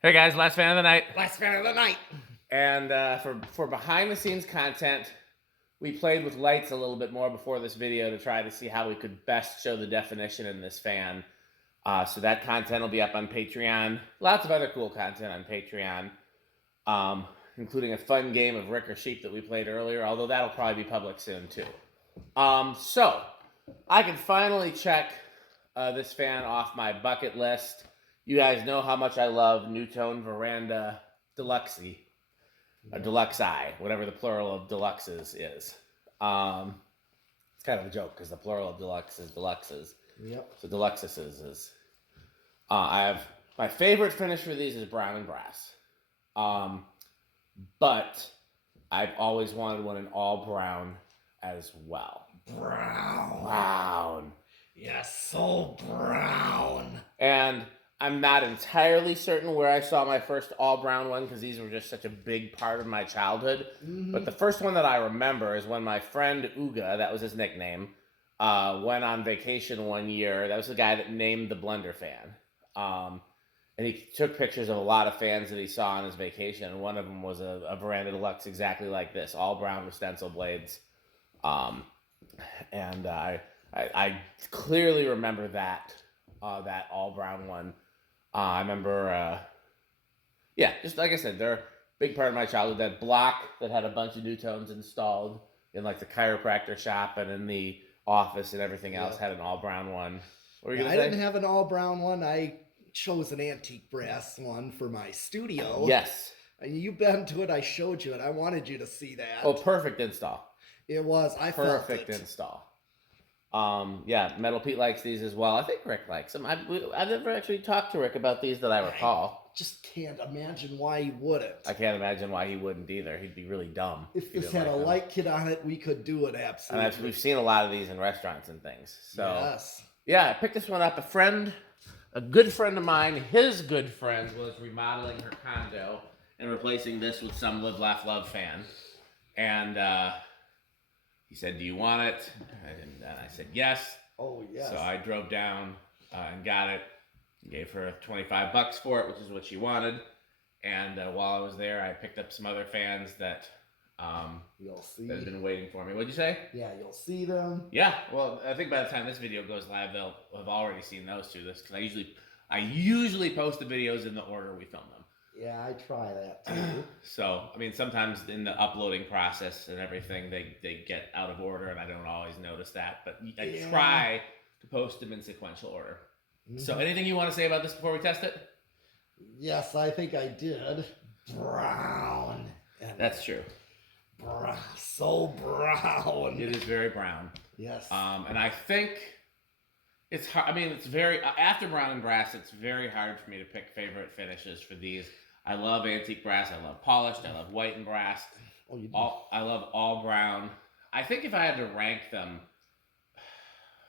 Hey guys, last fan of the night. Last fan of the night. And for behind the scenes content, we played with lights a little bit more before this video to try to see how we could best show the definition in this fan. So that content will be up on Patreon. Lots of other cool content on Patreon, including a fun game of Rick or Sheep that we played earlier, although that'll probably be public soon too. So I can finally check this fan off my bucket list. You guys know how much I love Nutone Veranda Deluxe, Deluxe I, whatever the plural of deluxes is. It's kind of a joke because the plural of deluxe is deluxes. Yep. So deluxes is. I have my favorite finish for these is brown and brass. But I've always wanted one in all brown as well. Brown. Yes, so brown. And I'm not entirely certain where I saw my first all brown one because these were just such a big part of my childhood. Mm-hmm. But the first one that I remember is when my friend Uga, that was his nickname, went on vacation one year. That was the guy that named the blenderfan. And he took pictures of a lot of fans that he saw on his vacation. And one of them was a Veranda Deluxe exactly like this, all brown with stencil blades. And I clearly remember that all brown one. I remember, just like I said, they're a big part of my childhood. That block that had a bunch of Nutones installed in like the chiropractor shop and in the office and everything else had an all brown one. What were you gonna say? I didn't have an all brown one. I chose an antique brass one for my studio. Yes. You've been to it. I showed you it. I wanted you to see that. Oh, perfect install. It was. I felt it. Perfect install. Metal Pete likes these as well. I think Rick likes them. I've never actually talked to Rick about these that I recall. I just can't imagine why he wouldn't. I can't imagine why he wouldn't either. He'd be really dumb. If this had a light kit on it, we could do it absolutely. And we've seen a lot of these in restaurants and things. So yes. Yeah, I picked this one up. A good friend of mine, his good friend, was remodeling her condo and replacing this with some Live, Laugh, Love fan. And he said, "Do you want it?" And I said, "Yes." Oh, yes. So I drove down and got it. Gave her $25 for it, which is what she wanted. And while I was there, I picked up some other fans that you'll see. that had been waiting for me. What'd you say? Yeah, you'll see them. Yeah. Well, I think by the time this video goes live, they'll have already seen those two. Because I usually post the videos in the order we film them. Yeah, I try that too. So, I mean, sometimes in the uploading process and everything, they get out of order, and I don't always notice that. But I try to post them in sequential order. Mm-hmm. So, anything you want to say about this before we test it? Yes, I think I did. Brown. That's true. So brown. It is very brown. Yes. And I think it's hard. I mean, it's very after brown and brass. It's very hard for me to pick favorite finishes for these. I love antique brass. I love polished. I love white and brass. Oh, you do? I love all brown. I think if I had to rank them,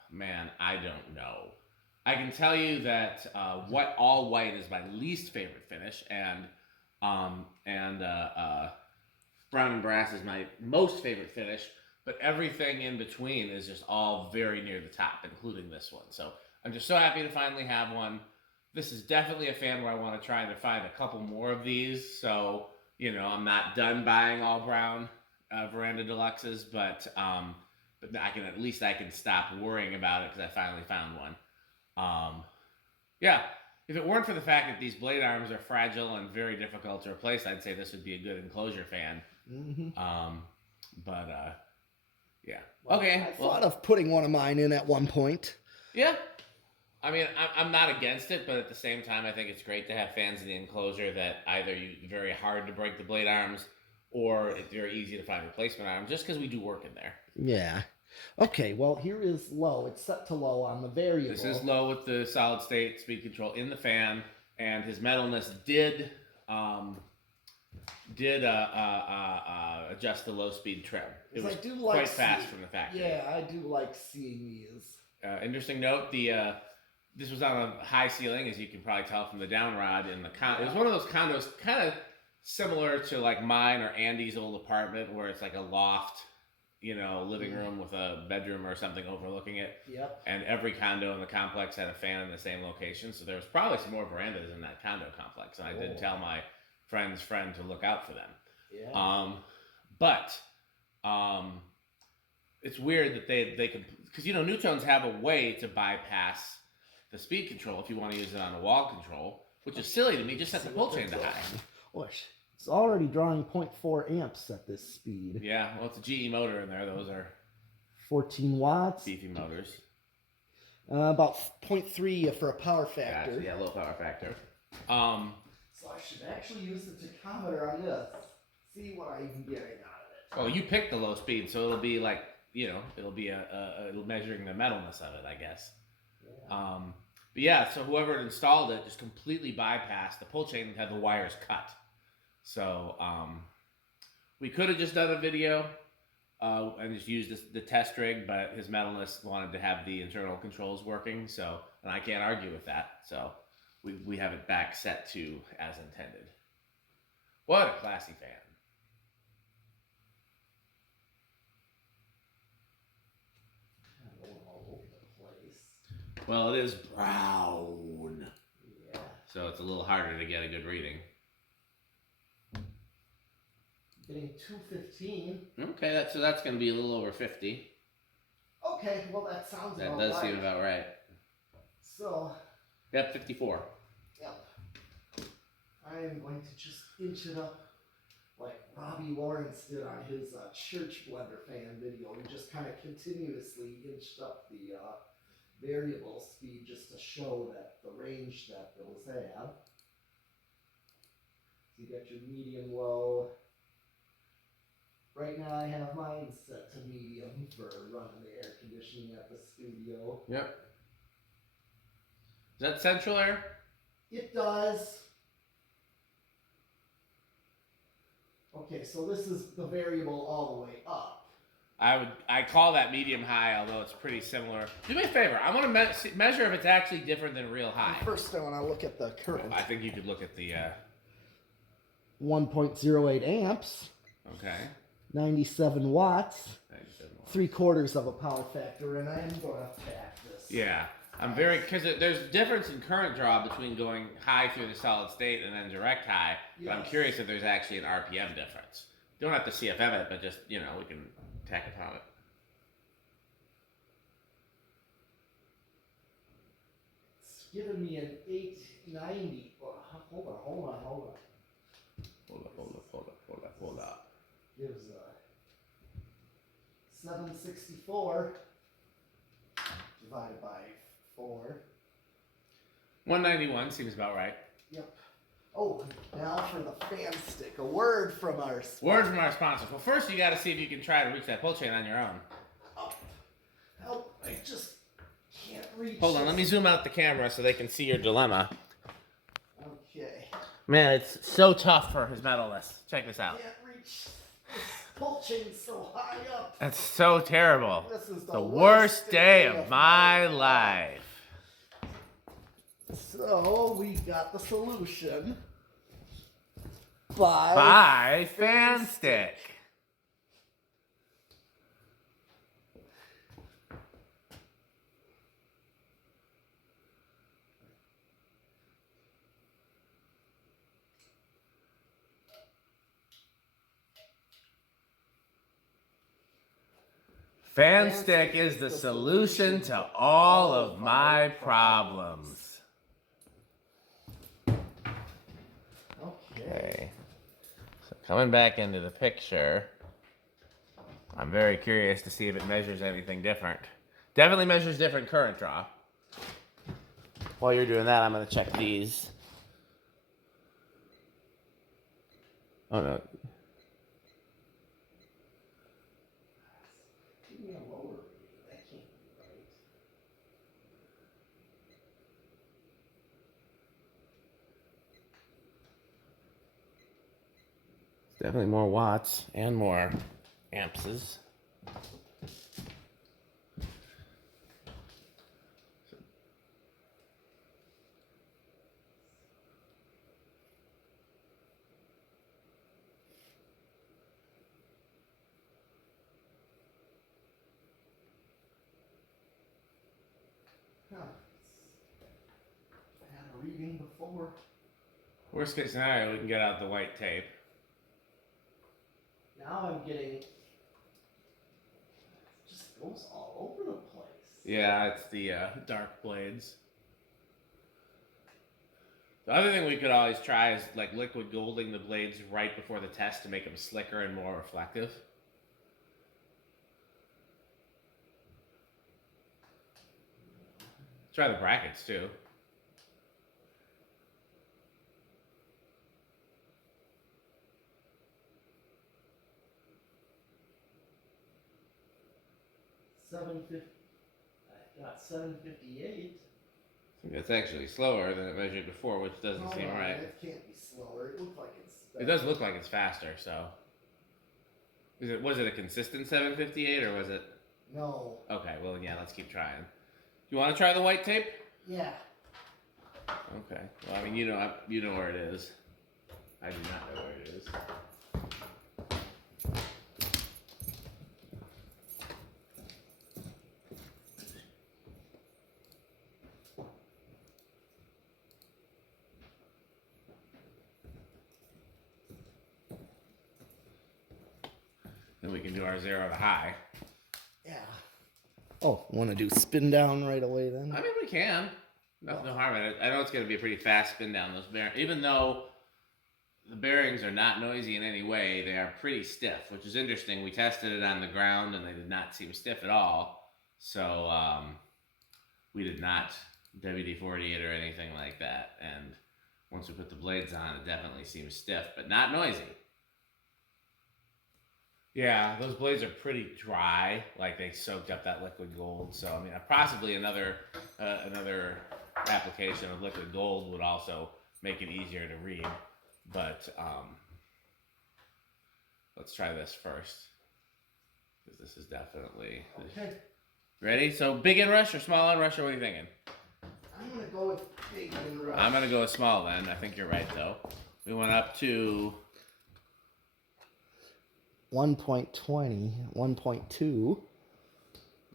man, I don't know. I can tell you that all white is my least favorite finish, and brown and brass is my most favorite finish. But everything in between is just all very near the top, including this one. So I'm just so happy to finally have one. This is definitely a fan where I want to try to find a couple more of these. So, I'm not done buying all brown Veranda Deluxes, but I can stop worrying about it because I finally found one. If it weren't for the fact that these blade arms are fragile and very difficult to replace, I'd say this would be a good enclosure fan. Mm-hmm. Yeah. Well, okay. I thought of putting one of mine in at one point. Yeah. I mean, I'm not against it, but at the same time, I think it's great to have fans in the enclosure that either very hard to break the blade arms or it's very easy to find replacement arms just because we do work in there. Yeah. Okay, well, here is low. It's set to low on the variable. This is low with the solid state speed control in the fan, and his metalness did adjust the low speed trim. It was quite fast from the factory. Yeah, I do like seeing these. Interesting note, this was on a high ceiling, as you can probably tell from the downrod in the It was one of those condos kind of similar to like mine or Andy's old apartment where it's like a loft you know, living room with a bedroom or something overlooking it. Yep. And every condo in the complex had a fan in the same location. So there was probably some more verandas in that condo complex. And I did tell my friend's friend to look out for them. Yeah. But it's weird that they can, because, you know, Nutones have a way to bypass the speed control if you want to use it on a wall control, which is silly to me. Just set the pull chain to high. It's already drawing 0.4 amps at this speed. Yeah, well, it's a GE motor in there. Those are 14 watts. beefy motors. About 0.3 for a power factor. Gotcha. Yeah, low power factor. So I should actually use the tachometer on this. See what I'm getting out of it. Well, you picked the low speed, so it'll be like, you know, it'll be it'll measuring the metalness of it, I guess. Yeah. But yeah, so whoever installed it just completely bypassed the pull chain and had the wires cut. So we could have just done a video and just used the test rig, but his metalist wanted to have the internal controls working, so, and I can't argue with that. So we have it back set to as intended. What a classy fan. Well, it is brown. Yeah. So it's a little harder to get a good reading. Getting 215. Okay, so that's going to be a little over 50. Okay, well that sounds That about does right. seem about right. So. Yep, 54. Yep. I am going to just inch it up like Robbie Lawrence did on his church blender fan video. He just kind of continuously inched up the variable speed just to show that the range that those have. So you got your medium low. Right now I have mine set to medium for running the air conditioning at the studio. Yep. Is that central air? It does. Okay, so this is the variable all the way up. I call that medium high, although it's pretty similar. Do me a favor. I want to measure if it's actually different than real high. First, I want to look at the current. I think you could look at the 1.08 amps. Okay. 97 watts. 97 watts. 3/4 of a power factor, and I am going to pack this. Yeah. I'm very, because there's a difference in current draw between going high through the solid state and then direct high. But I'm curious if there's actually an RPM difference. You don't have to CFM it, but just, you know, we can tack upon it. It's giving me an 890. Oh, hold on. Hold up. Gives a 764 divided by 4. 191 seems about right. Yep. Oh, now for the fan stick. A word from our sponsor. Word from our sponsors. Well, first you got to see if you can try to reach that pull chain on your own. Oh, help. I just can't reach. Hold on, let me zoom out the camera so they can see your dilemma. Okay. Man, it's so tough for his metalist. Check this out. Can't reach. This pull chain's so high up. That's so terrible. This is the worst day of my life. So we got the solution. Buy fan stick. Fan stick is the solution to all of my problems. Okay. So coming back into the picture, I'm very curious to see if it measures anything different. Definitely measures different current draw. While you're doing that, I'm going to check these. Oh no. Definitely more watts and more ampses. 4. Worst case scenario, we can get out the white tape. Now I'm getting, it just goes all over the place. Yeah, it's the dark blades. The other thing we could always try is like liquid golding the blades right before the test to make them slicker and more reflective. Try the brackets too. I got 758. I think that's actually slower than it measured before, which doesn't seem right. It can't be slower. It looks like it's better. It does look like it's faster, so. Was it a consistent 758 or was it? No. Okay, well, yeah, let's keep trying. You want to try the white tape? Yeah. Okay. Well, I mean, you know where it is. I do not know where it is. Then we can do our 0 to high. Yeah. Oh, want to do spin down right away then? I mean, we can. No harm in it. I know it's going to be a pretty fast spin down. Those bearings, even though the bearings are not noisy in any way, they are pretty stiff, which is interesting. We tested it on the ground, and they did not seem stiff at all. So we did not WD-40 it or anything like that. And once we put the blades on, it definitely seems stiff, but not noisy. Yeah, those blades are pretty dry, like they soaked up that liquid gold. So I mean, possibly another application of liquid gold would also make it easier to read. But let's try this first, because this is definitely okay. Ready? So big inrush or small inrush, or what are you thinking? I'm gonna go with big inrush. I'm gonna go with small then. I think you're right though. We went up to 1.20, 1.2.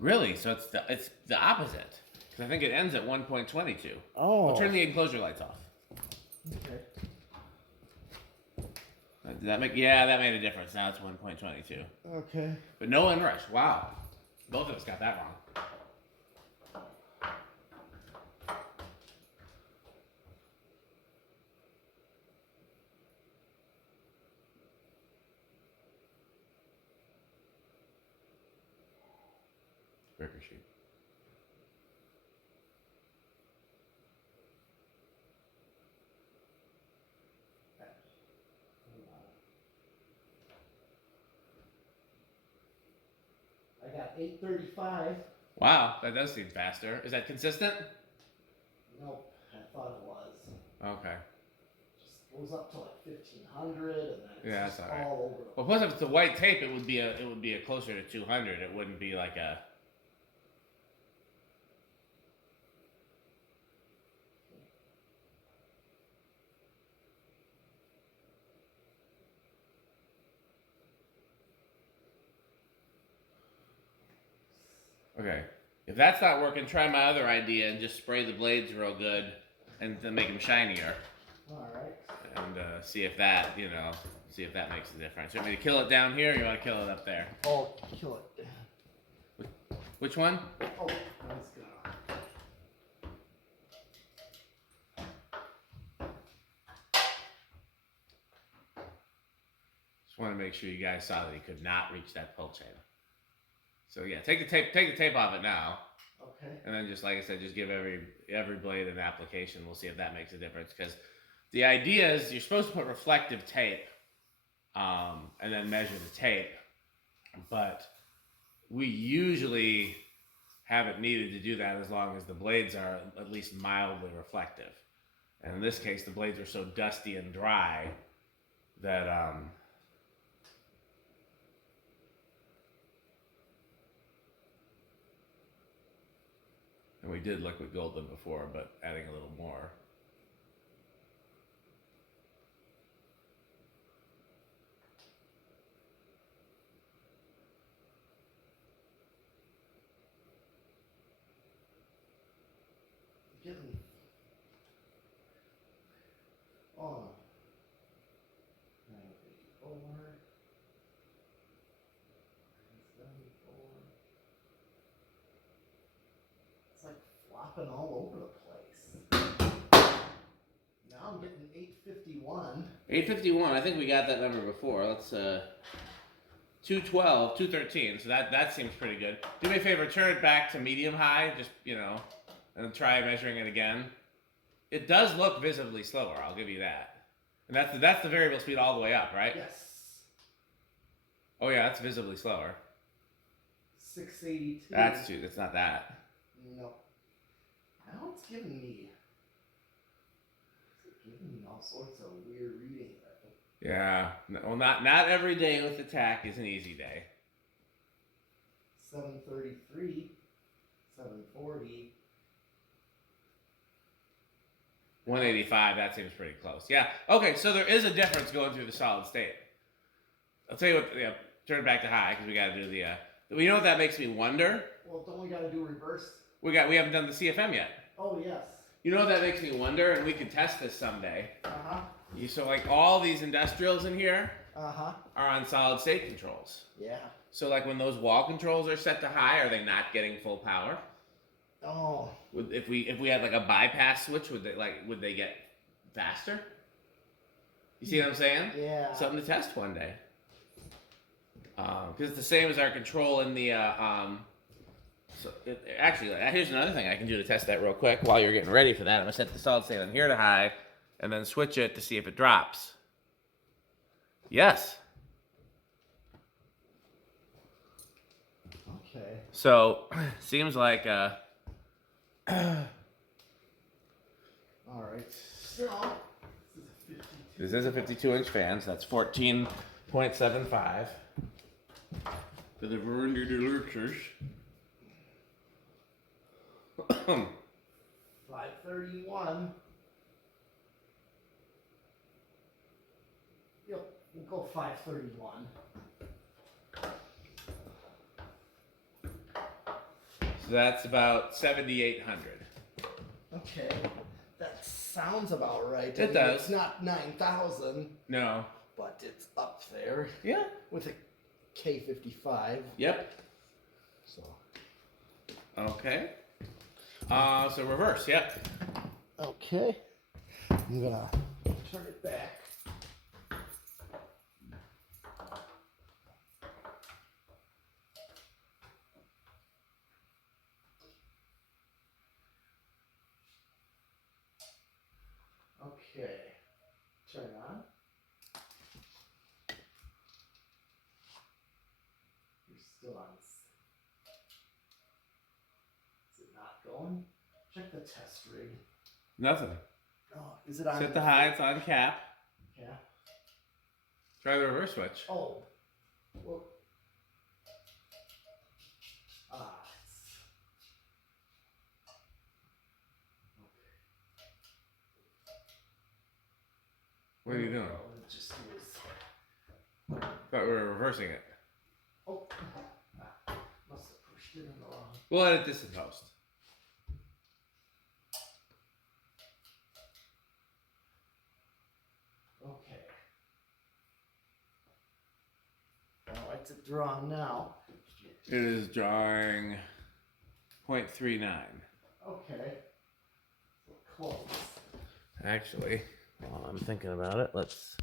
Really? So it's the opposite. Because I think it ends at 1.22. Oh. I'll turn the enclosure lights off. Okay. Did that make? Yeah, that made a difference. Now it's 1.22. Okay. But no inrush. Wow. Both of us got that wrong. Wicker sheet. I got 835. Wow, that does seem faster. Is that consistent? Nope, I thought it was. Okay. Just goes up to like 1500, and then it's that's just all right. all over. Well, plus if it's a white tape, it would be a closer to 200. It wouldn't be like a. Okay. If that's not working, try my other idea and just spray the blades real good and then make them shinier. All right. And see if that, see if that makes a difference. You want me to kill it down here or you want to kill it up there? Oh, kill it. Which one? Oh, that's good. Just want to make sure you guys saw that he could not reach that pull chain. So yeah, take the tape off it now. Okay. And then just like I said, just give every blade an application. We'll see if that makes a difference. Because the idea is you're supposed to put reflective tape and then measure the tape. But we usually haven't needed to do that as long as the blades are at least mildly reflective. And in this case, the blades are so dusty and dry that and we did liquid gold them before, but adding a little more. dropping all over the place. Now I'm getting 851. 851. I think we got that number before. Let's 212, 213. So that seems pretty good. Do me a favor, turn it back to medium high, just and try measuring it again. It does look visibly slower. I'll give you that. And that's the variable speed all the way up, right? Yes. Oh yeah, that's visibly slower. 682. That's not that. No. Now it's giving me all sorts of weird readings. Yeah. Well, not every day with the tack is an easy day. 733, 740. 185, that seems pretty close. Yeah. Okay, so there is a difference going through the solid state. I'll tell you what, turn it back to high because we got to do the, you know what that makes me wonder? Well, don't we got to do reverse? We haven't done the CFM yet. Oh, yes. You know what that makes me wonder, and we could test this someday. Uh-huh. So like all these industrials in here Uh-huh. are on solid state controls. Yeah. So like when those wall controls are set to high, are they not getting full power? Oh. If we had like a bypass switch, would they get faster? You see what I'm saying? Yeah. Something to test one day. Because it's the same as our control in the actually, here's another thing I can do to test that real quick while you're getting ready for that. I'm gonna set the solid state on here to high, and then switch it to see if it drops. Yes. Okay. So seems like All right. So this is a 52-inch fan, so that's 14.75 for the Veranda Deluxes. 531. Yep, we'll go 531. So that's about 7,800. Okay, that sounds about right. It does. It's not 9,000, No. but it's up there Yeah. with a K55. Yep. So. Okay. So reverse. Yep. Okay. I'm gonna turn it back. Okay. Turn on. You're still on. Is it not going? Check the test rig. Nothing. Oh, is it on? Set the high. It's on cap. Yeah. Try the reverse switch. Oh. Well. Ah. What are you doing? Oh, it just was. Thought we were reversing it. Oh. Must have pushed it in the wrong. We'll edit this in post. Okay. All right, it's drawn now. It is drawing 0.39. Okay. So close. Actually, while I'm thinking about it, let's.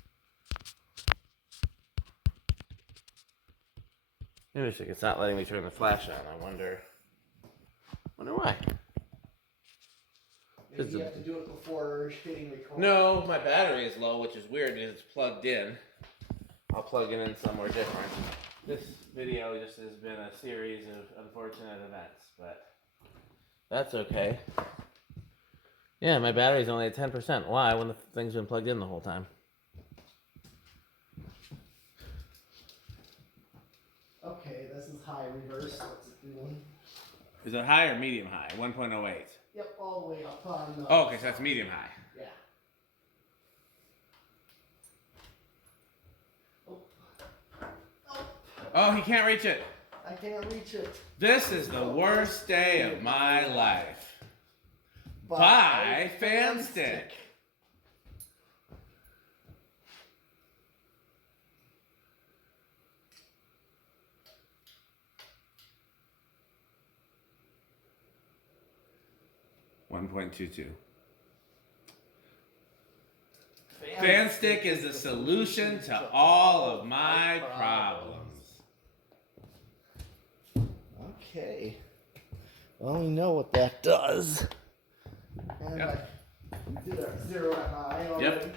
Interesting. It's not letting me turn the flash on. I wonder why. Maybe you have to do it before hitting record. No, my battery is low, which is weird because it's plugged in. I'll plug it in somewhere different. This video just has been a series of unfortunate events, but that's okay. Yeah, my battery's only at 10%. Why? When the thing's been plugged in the whole time. Okay, this is high reverse. What's it doing? Is it high or medium high? 1.08. Yep, all the way up on. Oh, okay, so that's medium high. Yeah. Oh. Oh. Oh, he can't reach it. I can't reach it. This is the worst day of my life. Bye, fan stick. 1.22. Fan stick is the solution to all of my problems. Okay. Well, we know what that does. And Yep. we did our 0 MI already. Yep.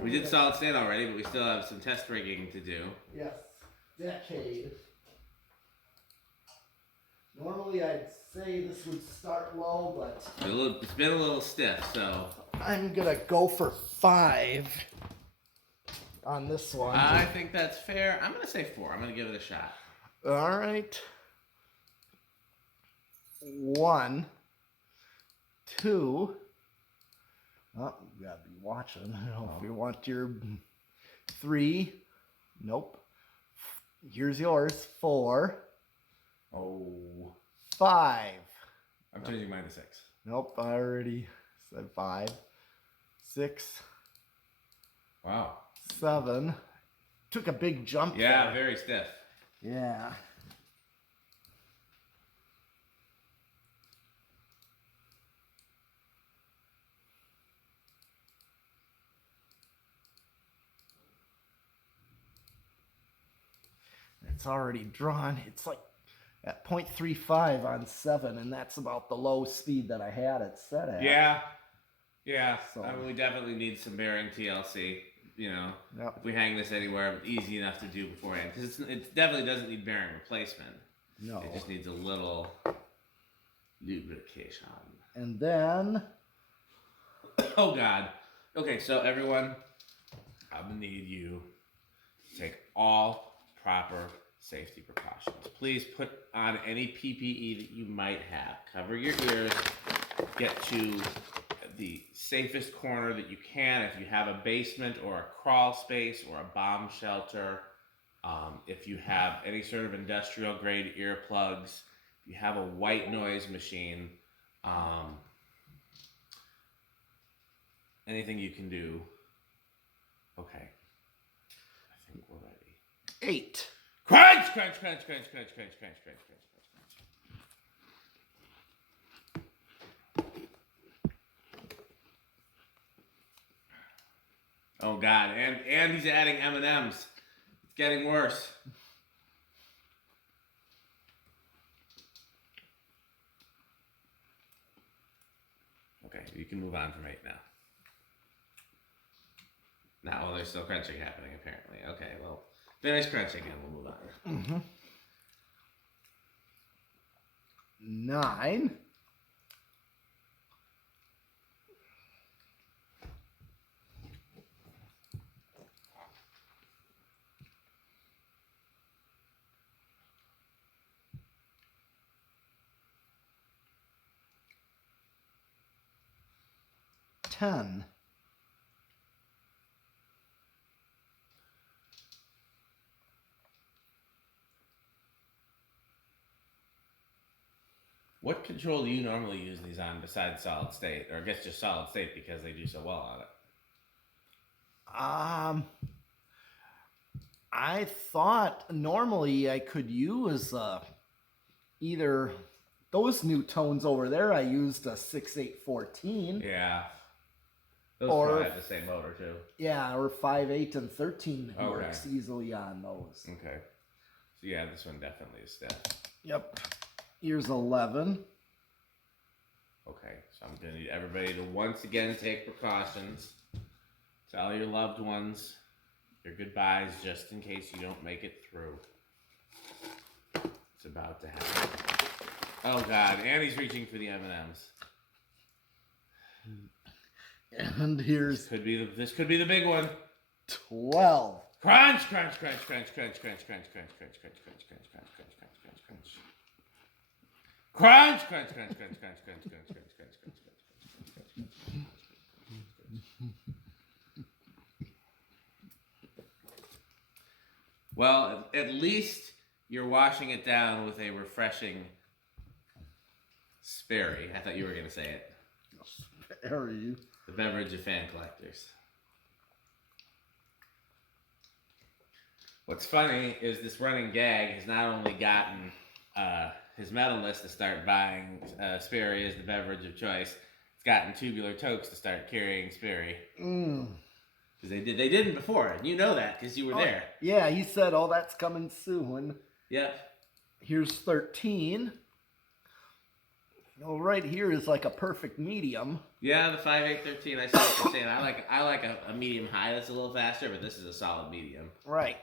We did solid state already, but we still have some test rigging to do. Yes. Decade. Normally I'd say this would start low, but It's been a little stiff, so I'm gonna go for 5 on this one. I think that's fair. I'm gonna say 4. I'm gonna give it a shot. All right. 1, 2. Oh, you gotta be watching. I don't know if you want your 3. Nope. Here's yours. 4. Oh. 5. I'm changing mine to 6. Nope, I already said 5. 6. Wow. 7. Took a big jump. Yeah, there. very stiff. Yeah. It's already drawn. It's like at 0.35 on 7, and that's about the low speed that I had it set at. Yeah. Yeah. So- I mean, we definitely need some bearing TLC. You know, Yep. if we hang this anywhere, easy enough to do beforehand. Because it definitely doesn't need bearing replacement. No. It just needs a little lubrication. And then Oh, God. Okay, so everyone, I'm going to need you to take all proper safety precautions. Please put on any PPE that you might have. Cover your ears. Get to the safest corner that you can. If you have a basement or a crawl space or a bomb shelter, if you have any sort of industrial grade earplugs, if you have a white noise machine, anything you can do. Okay. I think we're ready. 8. Crunch, crunch, crunch, crunch, crunch, crunch, crunch, crunch, crunch, crunch. Oh God, and he's adding M&Ms. It's getting worse. Okay, you can move on from 8 now. Well, there's still crunching happening, apparently. Okay, well, finish crunching and we'll move on. 9. 10. What control do you normally use these on besides solid state? Or I guess just solid state because they do so well on it. I thought normally I could use either those Nutones over there. I used a 6814. Yeah. Those Or- probably have the same motor too. Yeah, or 5, 8, and 13 Okay. works easily on those. Okay. So yeah, this one definitely is stiff. Yep. Here's 11. Okay, so I'm gonna need everybody to once again take precautions. Tell your loved ones your goodbyes just in case you don't make it through. It's about to happen. Oh God, and he's reaching for the M&Ms. And here's This could be the big one. 12. Crunch, crunch, crunch, crunch, crunch, crunch, crunch, crunch, crunch, crunch, crunch, crunch, crunch, crunch, crunch, crunch, crunch. Crunch, crunch, crunch, crunch, crunch, crunch, crunch, crunch, crunch, crunch, crunch, crunch. Well, at least you're washing it down with a refreshing Sperry. I thought you were going to say it. Sperry. The beverage of fan collectors. What's funny is this running gag has not only gotten his medalists to start buying Sperry as the beverage of choice, gotten tubular tokes to start carrying Sperry. Mm. Because they didn't before, and you know that because you were there. Yeah, he said, "Oh, that's coming soon." Yep. Here's 13. Well, right here is like a perfect medium. Yeah, the 5/8 13. I see what you're saying. I like a medium high that's a little faster, but this is a solid medium. Right.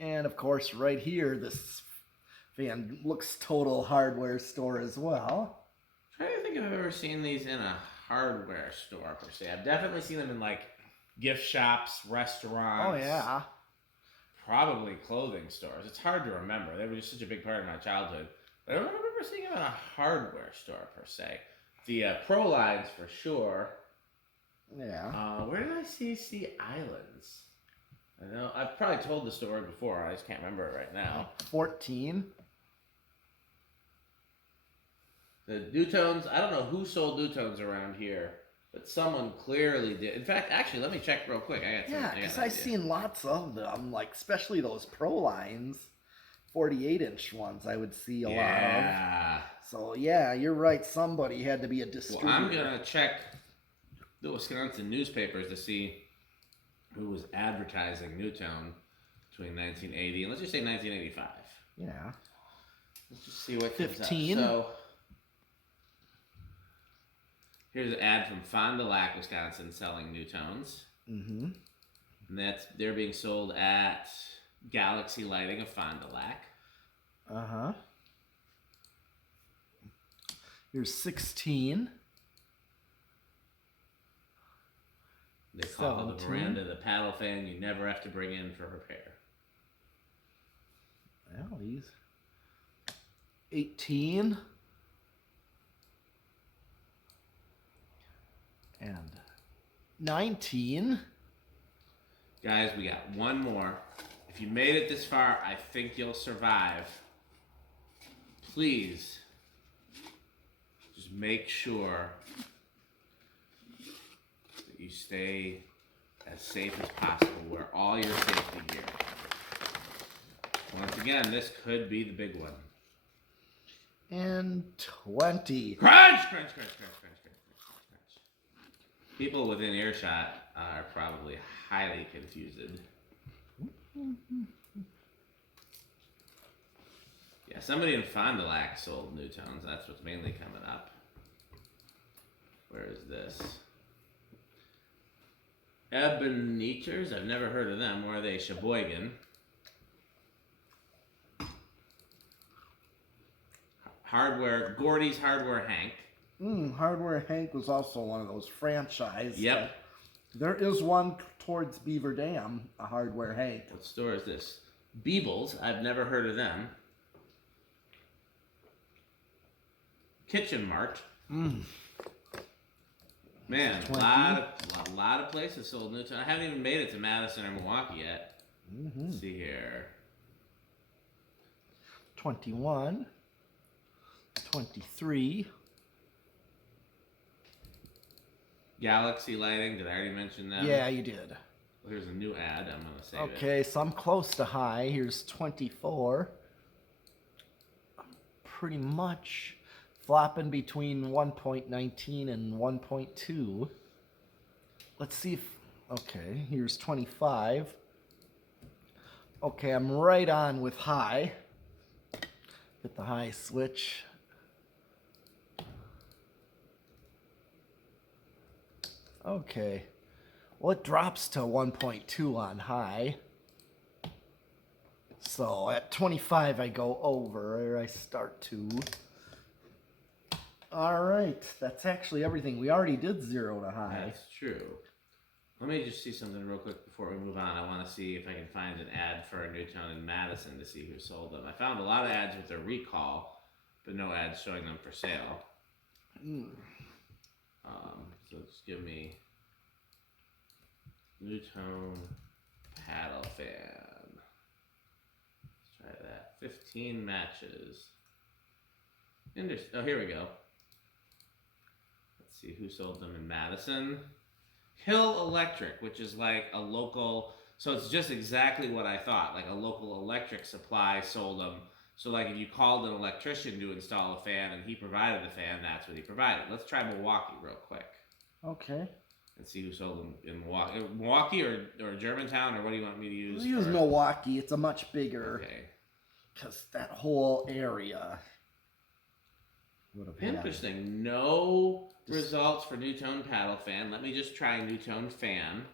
And of course, right here, this fan looks total hardware store as well. I'm trying to think if I've ever seen these in a hardware store per se. I've definitely seen them in like gift shops, restaurants. Oh yeah. Probably clothing stores. It's hard to remember. They were just such a big part of my childhood. But I don't remember seeing them in a hardware store per se. The Prolines for sure. Yeah. Where did I see Islands? I know I've probably told the story before. I just can't remember it right now. 14. The Nutones. I don't know who sold Nutones around here, but someone clearly did. In fact, actually, let me check real quick. Yeah, because I've seen lots of them, like especially those Prolines, 48-inch ones. I would see a lot of. Yeah. So yeah, you're right. Somebody had to be a distributor. Well, I'm gonna check the Wisconsin newspapers to see who was advertising Nutone between 1980 and let's just say 1985. Yeah. Let's just see what 15. comes up. So here's an ad from Fond du Lac, Wisconsin, selling Nutones. Mm-hmm. And they're being sold at Galaxy Lighting of Fond du Lac. Uh-huh. Here's 16. They call it the 17. Veranda, the paddle fan you never have to bring in for repair. Well, these 18 and 19. Guys, we got one more. If you made it this far, I think you'll survive. Please, just make sure that you stay as safe as possible. Wear all your safety gear. Once again, this could be the big one. And 20. Crunch, crunch, crunch, crunch, crunch, crunch, crunch, crunch. People within earshot are probably highly confused. Yeah, somebody in Fond du Lac sold Nutones. That's what's mainly coming up. Where is this? Ebeneters? I've never heard of them. Where are they? Sheboygan. Hardware, Gordy's Hardware Hank. Hardware Hank was also one of those franchise. Yep. There is one towards Beaver Dam, a Hardware Hank. What store is this? Beebles. I've never heard of them. Kitchen Mart. Man, a lot of places sold Nutone. I haven't even made it to Madison or Milwaukee yet. Let's see here. 21. 23. Galaxy Lighting. Did I already mention them? Yeah, you did. Well, here's a new ad. I'm going to save it. Okay, so I'm close to high. Here's 24. Pretty much flopping between 1.19 and 1.2. Let's see if... Okay, here's 25. Okay, I'm right on with high. Hit the high switch. Okay. Well, it drops to 1.2 on high. So at 25, I go over, or I start to. All right, that's actually everything. We already did 0 to high. That's true. Let me just see something real quick before we move on. I want to see if I can find an ad for a Nutone in Madison to see who sold them. I found a lot of ads with their recall, but no ads showing them for sale. So just give me Nutone paddle fan. Let's try that. 15 matches. Oh, here we go. Let's see who sold them in Madison. Hill Electric, which is like a local, so it's just exactly what I thought. Like a local electric supply sold them. So like if you called an electrician to install a fan and he provided the fan, that's what he provided. Let's try Milwaukee real quick. Okay. And see who sold them in Milwaukee. Milwaukee or Germantown, or what do you want me to use? We'll use Milwaukee. It's a much bigger. Okay. Because that whole area would have had. Interesting. No results for Nutone paddle fan. Let me just try Nutone fan.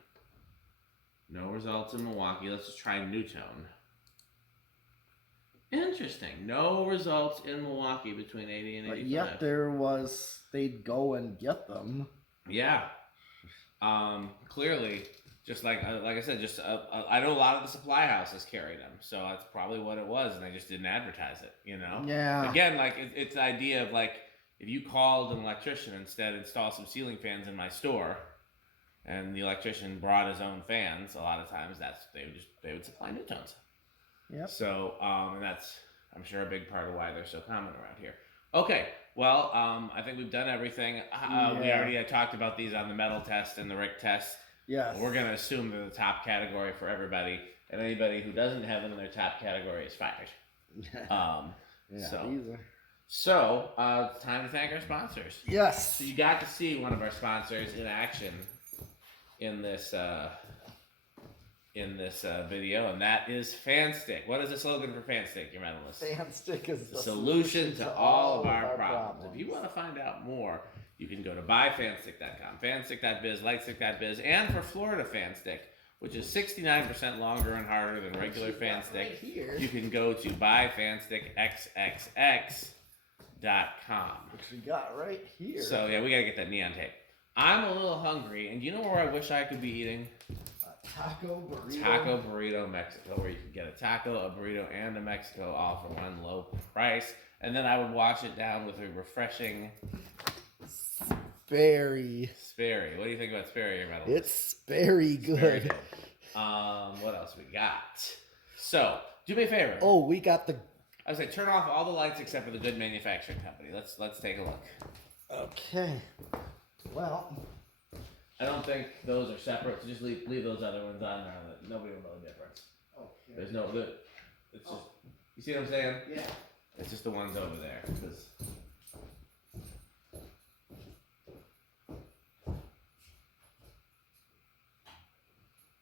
No results in Milwaukee. Let's just try Nutone. Interesting. No results in Milwaukee between 80 and 85. But yet there was, they'd go and get them. Yeah. Clearly, just like I said, I know a lot of the supply houses carry them, so that's probably what it was, and they just didn't advertise it, you know? Yeah. Again, like, it's the idea of, like, if you called an electrician instead, install some ceiling fans in my store, and the electrician brought his own fans, a lot of times they would supply Nutones. Yep. So, and that's, I'm sure, a big part of why they're so common around here. Okay, well, I think we've done everything. We already had talked about these on the metal test and the Rick test. Yes. We're going to assume they're the top category for everybody, and anybody who doesn't have them in their top category is fired. So it's time to thank our sponsors. Yes. So you got to see one of our sponsors in action in this video, and that is FanStick. What is the slogan for FanStick, your medalist? FanStick is the solution to all of our problems. If you want to find out more, you can go to buyfanstick.com, fanstick.biz, lightstick.biz, and for Florida FanStick, which is 69% longer and harder than regular FanStick, right, you can go to buyfanstickxxx.com. Which we got right here. So yeah, we gotta get that neon tape. I'm a little hungry, and you know where I wish I could be eating? Taco burrito. Taco Burrito Mexico, where you can get a taco, a burrito, and a Mexico all for one low price. And then I would wash it down with a refreshing Sperry. Sperry. What do you think about Sperry, metal? It's very good. Very good. What else we got? So, do me a favor. Oh, we got the. I was like, turn off all the lights except for the good manufacturing company. Let's take a look. Okay. Well. I don't think those are separate, so just leave those other ones on there. Nobody will know the difference. Okay. There's no, it's just, you see what I'm saying? Yeah. It's just the ones over there.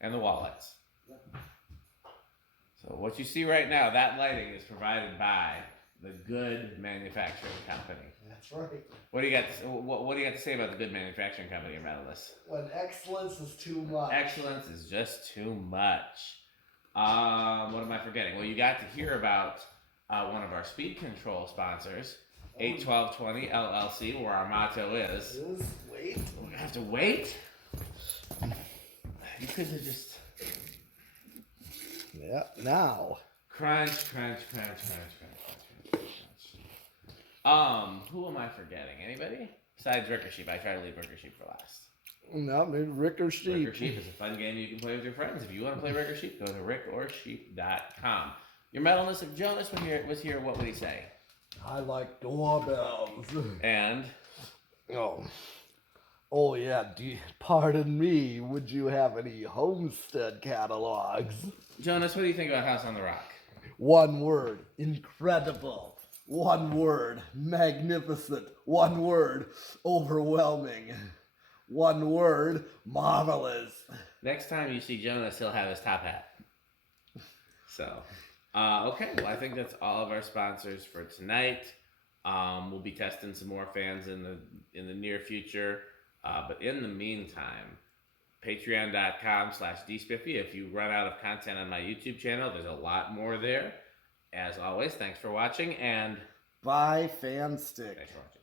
And the wall lights. Yep. So what you see right now, that lighting is provided by the Good Manufacturing Company. That's right. What do you got? What do you got to say about the Good Manufacturing Company, your medalist? When excellence is too much. Excellence is just too much. What am I forgetting? Well, you got to hear about one of our speed control sponsors, 81220 LLC, where our motto is. Wait. We have to wait. You could have just. Yeah. Now. Crunch. Who am I forgetting? Anybody? Besides Ricker Sheep. I try to leave Ricker Sheep for last. No, maybe Ricker Sheep. Ricker Sheep is a fun game you can play with your friends. If you want to play Ricker Sheep, go to rickorsheep.com. Your medalist, if Jonas was here, what would he say? I like doorbells. And? Oh yeah, pardon me, would you have any homestead catalogs? Jonas, what do you think about House on the Rock? One word, incredible. One word, magnificent. One word, overwhelming. One word, marvelous. Next time you see Jonas, he'll have his top hat. So, okay, well, I think that's all of our sponsors for tonight. We'll be testing some more fans in the near future. But in the meantime, patreon.com/dspiffy. If you run out of content on my YouTube channel, there's a lot more there. As always, thanks for watching, and bye, FanStick. Thanks for watching.